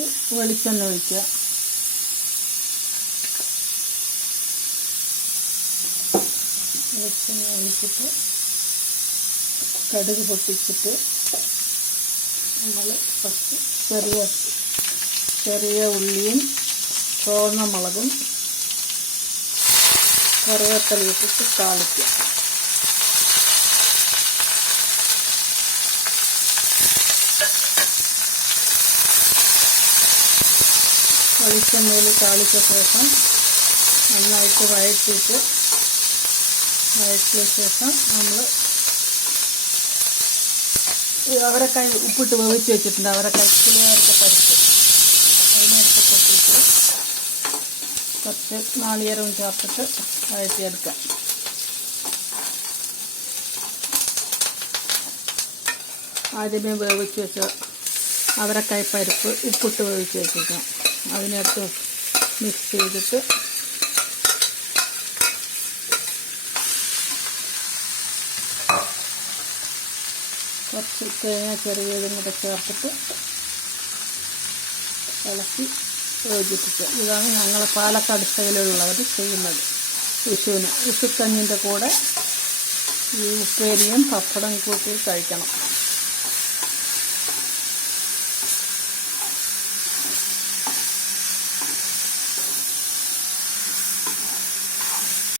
കുറച്ച് വെളിച്ചെണ്ണ ഒഴിക്കുക. വെളിച്ചെണ്ണ ഒഴിച്ചിട്ട് കടുക് പൊട്ടിച്ചിട്ട് നമ്മൾ ഫസ്റ്റ് ചെറിയ ഉള്ളിയും ചുവന്ന മുളകും കറിവേപ്പിലയിട്ടിട്ട് താളിക്കുക. വെളിച്ചെണ്ണയിൽ താളിച്ച ശേഷം നന്നായിട്ട് വഴറ്റിയ ശേഷം നമ്മൾ അവരക്കായ് ഉപ്പിട്ട് വേവിച്ച് വെച്ചിട്ടുണ്ട്. അവരക്കായ് പുളിയോരത്തെ പരിപ്പ് അതിനെടുത്ത് പൊട്ടിച്ച് കുറച്ച് നാളികേരവും ചേർത്തിട്ട് വഴറ്റിയെടുക്കാം. ആദ്യമേ വേവിച്ച് വെച്ച അവരക്കായ് പരിപ്പ് ഉപ്പിട്ട് വേവിച്ച് വെച്ചിരിക്കാം. അതിനടുത്ത് മിക്സ് ചെയ്തിട്ട് കുറച്ച് തേങ്ങ ചെറിയതും കൂടെ ചേർത്തിട്ട് ഇളക്കി യോജിപ്പിക്കുക. ഇതാണ് ഞങ്ങൾ പാലക്കാട് സ്റ്റൈലിലുള്ളവർ ചെയ്യുന്നത്. വിഷുക്കഞ്ഞിൻ്റെ കൂടെ ഈ ഉപ്പേരിയും പപ്പടം കൂട്ടി കഴിക്കണം.